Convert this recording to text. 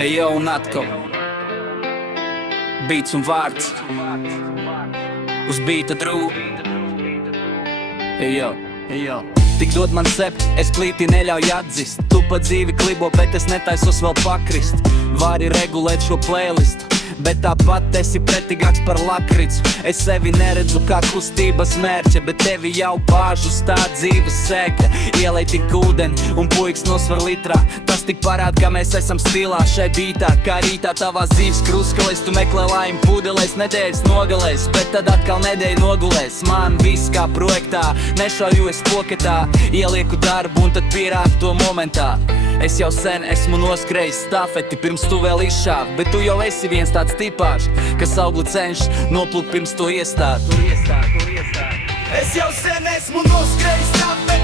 Ejo un atkal Beats un vārds Uz beata drū Ejo Tik dod man sept, es plīti neļauju atzist. Tu pa dzīvi klibo, bet es netaisos vēl pakrist. Vari regulēt šo playlistu, bet tāpat esi pretīgāks par lakricu. Es sevi neredzu kā kustības mērķa, bet tevi jau bāž uz tā dzīves sēkļa. Ielej tik ūdeni un puiks nosver litrā. Tas tik parāda, ka mēs esam stilā šai beatā. Kā rītā tavās dzīves kruskalēs, tu meklē laimi pudelēs, nedēļas nogalēs, bet tad atkal nedēļa nogulēs. Man viss kā projektā, nešauju es poketā, ielieku darbu un tad pierādu to momentā. Es jau sen esmu noskrējis stafeti, pirms tu vēl izšāv, bet tu jau esi viens tāds tipāžs, kas augli cenšas noplukt pirms to iestāt. Es jau sen esmu noskrējis stafeti.